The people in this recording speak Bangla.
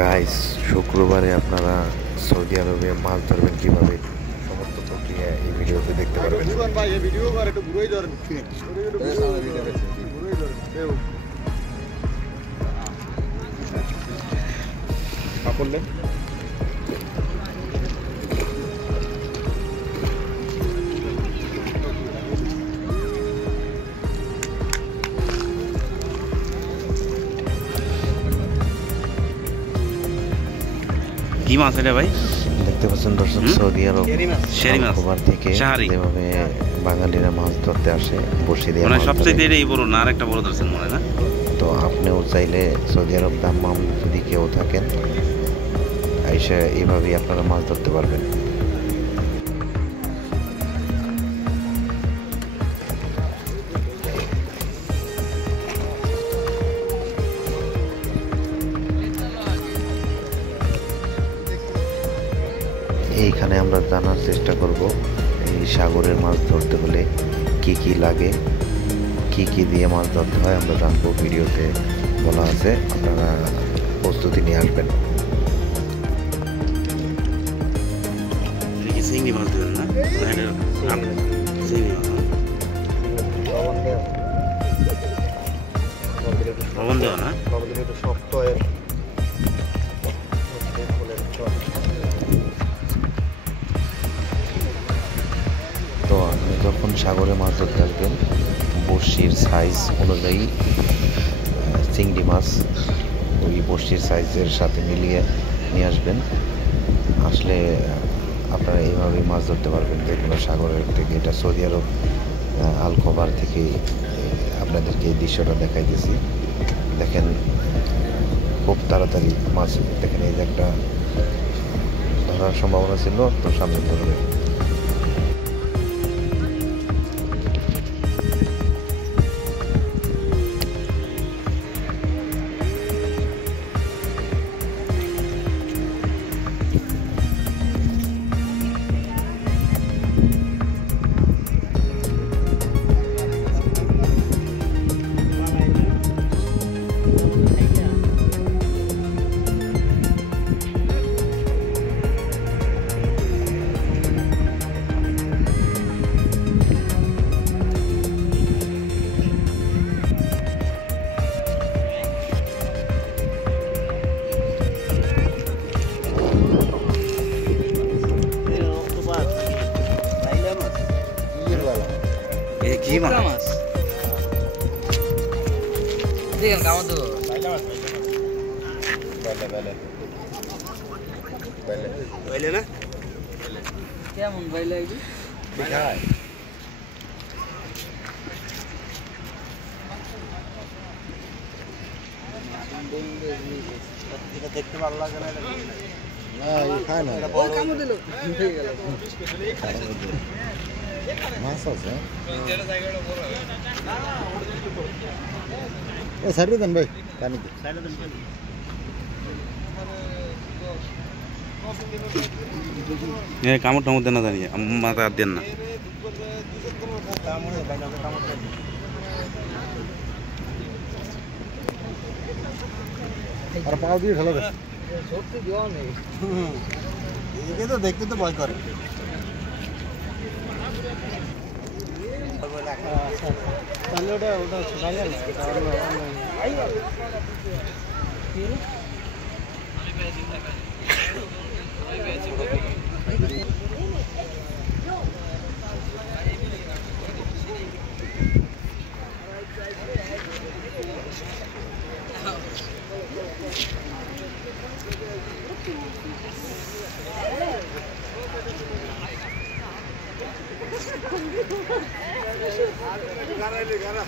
গাইস, শুক্রবারে আপনারা সৌদি আরবে মাছ ধরবেন কিভাবে সমস্ত প্রক্রিয়া এই ভিডিওতে দেখতে পারবেন। কি মাছ এটা ভাই? দেখতে পাচ্ছেন দর্শক, সৌদি আরব খবর থেকে যেভাবে বাঙালিরা মাছ ধরতে আসে বসে দিয়ে মানে সবচেয়ে এই বড় না, আর একটা বড় ধরছেন মনে না? তো আপনিও চাইলে সৌদি আরব দাম্মাম যদি কেউ থাকেন আইসা এইভাবেই আপনারা মাছ ধরতে পারবেন। এইখানে আমরা জানার চেষ্টা করব এই সাগরের মাছ ধরতে হলে কি কি লাগে, কি কি দিয়ে মাছ ধরতে হয় আমরা জানবো। ভিডিওতে বলা আছে, আপনারা প্রস্তুতি নিয়ে আসবেন। চিংড়ি মাছ ধরেন না? চিংড়ি মাছ লবণ দেওয়া না? শক্ত তো আপনি যখন সাগরে মাছ ধরতে আসবেন বড়শির সাইজ অনুযায়ী চিংড়ি মাছ ওই বড়শির সাইজের সাথে মিলিয়ে নিয়ে আসবেন। আসলে আপনারা এইভাবেই মাছ ধরতে পারবেন যে কোনো সাগরের থেকে। এটা সৌদি আরব আল খবর থেকে আপনাদেরকে এই দৃশ্যটা দেখাইতেছি। দেখেন খুব তাড়াতাড়ি মাছ, দেখেন এই যে একটা ধরার সম্ভাবনা ছিল, তো সামনে ধরবে। কি মাছ? দেখেন কামড় দেবো। বাইলে না? কেমন বাইলে আইবি? দেখায় এটা দেখতে ভালো লাগে না? না, এই খায় না। ওই কামড় দিল। হয়ে গেল। মাছ আছে। ও সাইডে দেন ভাই, পানিতে সাইডে দেন। কামড় টামড় দেন না, জানি মাথা আর দেন না। আর পাও দিয়ে ঢালো দেন। সত্যি দেওয়া নেই। এদিকে তো দেখতে তো ভয় করে। তাহলে ওটা বাইরে না, এটা গাড়া